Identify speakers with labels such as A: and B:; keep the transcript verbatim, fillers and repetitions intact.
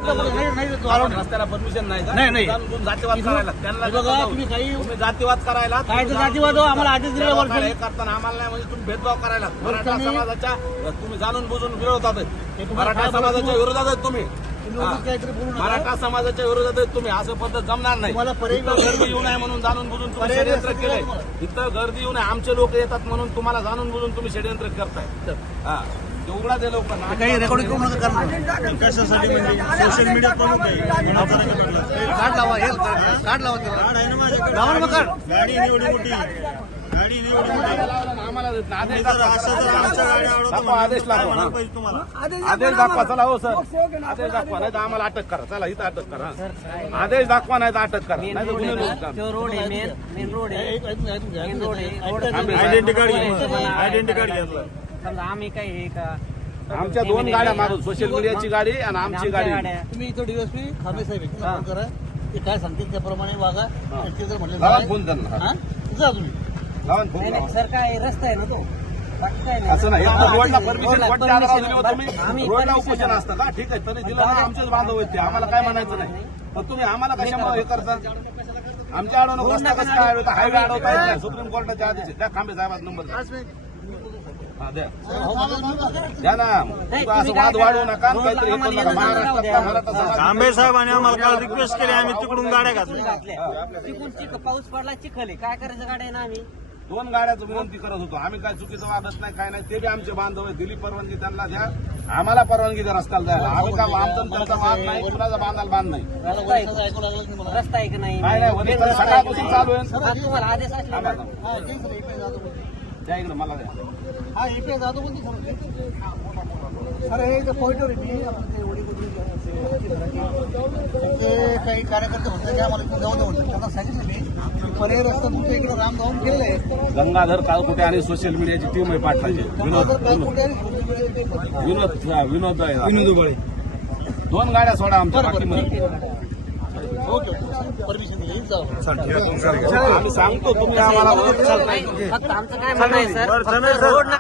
A: रस्त्याला परमिशन नाही का?
B: नाही, नाही.
A: जाणून जातीवाद करायला त्यांना
B: बघा, तुम्ही काही-
A: तुम्ही जातीवाद करायला
B: काय तर जातीवाद हो, आम्हाला आदेश दिलेला वर्ष
A: हे करताना आम्हाला नाही म्हणजे तुम्ही भेदभाव करायला मराठा
B: वर्षांनी-
A: समाजाच्या तुम्ही जाणून बुजून विरोधात आहेत.
B: तुम्हाला
A: मराठा
B: काय
A: समाजाच्या
B: बोलतो?
A: विरोधात आहेत तुम्ही
B: तुम्ही उगाच काहीतरी बोलू नका.
A: मराठा समाजाच्या विरोधात आहेत तुम्ही. असं पद्धत जमणार नाही.
B: तुम्हाला पर्यायी
A: इथं गर्दी येऊ नये म्हणून जाणून बुजून तुम्ही
B: पर्यायी
A: षडयंत्र
B: रस्ते
A: केलंय.
B: तुम्हाला.
A: इथं गर्दी येऊ नये आमचे लोक येतात म्हणून तुम्हाला जाणून बुजून तुम्ही षडयंत्र करताय. हा ते उघडा दे लवकर.
B: काही रेकॉर्डिंग करू नका करणार कशासाठी म्हणजे सोशल मीडिया करून कार्ड लावा हे कार्ड लावा त्याला लावा ना मग कार्ड.
C: गाडी एवढी मोठी गाडी एवढी मोठी
A: आम्हाला आदेश
C: जर असं जर आमच्या गाडी आवडत
A: दाखवा, आदेश
C: काय
A: लागवा.
C: म्हणायला पाहिजे तुम्हाला
A: आदेश दाखवा. चला हो सर आदेश दाखवा नाही तर आम्हाला अटक करा. चला इथं अटक करा. आदेश दाखवा नाही तर अटक करा नाही तर गुन्हे नोंद करा.
D: जो रोड आहे मेन मेन रोड आहे मेन रोड आहे road
C: identity card identity card घेतलं
D: समजा आम्ही काय हे का
A: आमच्या दोन गाड्या मारून सोशल मीडियाची गाडी आणि आमची
D: आमच्या
A: गाडी
D: गाड्या
B: तुम्ही इथं डीएसपी खांबे साहेब आहेत, त्यांना फोन करा. ते काय सांगतील त्याप्रमाणे वागा. ते जर म्हणले
A: लावा
B: जा-
A: फोन त्यांना.
B: हा? जा तुम्ही
A: लावा फोन
D: नाही
A: लावा.
D: नाही सर काय रस्ता आहे ना तो बाकी काय नाही
A: असं नाही आता रोडला परमिशन
D: रोडला
A: कोणत्या आधारावर
D: permission-
A: दिली हो तुम्ही?
D: आम्ही
A: रोडला
D: permission-
A: उपोषण असतं का? ठीक आहे तरी दिलं ना आमचेच बांधव आहेत ते. आम्हाला काय म्हणायचं नाही. पण तुम्ही आम्हाला कशामुळे हे करता? आमच्या अडवणूक रस्ता कसं काय अडवता? हायवे अडवता येत नाही. सुप्रीम कोर्टाच्या आदेश आहे. त्या खांबे साहेबाचा नंबर द्या. हा, द्या. द्या ना उगा असं वाद वाढवू नका आणि काहीतरी हे करू नका. महाराष्ट्रातला मराठा समाज
C: तांबे साहेबांनी आम्हाला काल रिक्वेस्ट केली आम्ही तिकडून गाड्या घातल्या
D: घातल्या चिकून चिक पाऊस पडला चिखल आहे काय करायचं गाड्या ना आम्ही
A: दोन गाड्याचं विनंती करत होतो. आम्ही काय चुकीचं वागत नाही काय नाही. ते बी आमचे बांधव आहे. दिली परवानगी त्यांना द्या. आम्हाला परवानगी द्या रस्त्याला जायला. आम्ही काय आमचा त्यांचा वाद नाही. कुणाचा बांधायला बांध नाही.
B: त्याला वरिष्ठाचं ऐकू लागलं की मला.
D: रस्ता आहे की नाही
A: काय नाही वरिष्ठ सकाळपासून चालू आहे.
D: हा, तुम्हाला आदेश असला
A: थांबा,
D: ना.
A: थांबा.
B: हा, तेच रे, इकडे जातो बोलते.
A: द्या इकडे मला द्या.
B: हा इकडे जातो बोलते समजते. अरे हे इथं पॉईंटवर आहे मी आपण ते वडी कुठली ते काही कार्यकर्ते म्हणतात की आम्हाला इकडे जाऊ दे म्हणतात. त्यांना सांगितलं मी की पर्याय रस्ता तुमच्या इकडे राम जाऊन केलेला आहे.
A: गंगाधर काळकुटे आणि सोशल मीडियाची टीम आहे पाठवायची. विनोद
B: जर काय कुठे आली, सोशल मीडिया ते बघा.
A: विनोद विनोद विनोद उबाळे दोन गाड्या सोडा आमच्या
B: बरं, बरं,
A: बाकीमध्ये.
B: ओके परमिशन दिली जाऊ.
A: आम्ही सांगतो तुम्ही आम्हाला
D: फक्त आमचं काय म्हणणं आहे सर फक्त रोड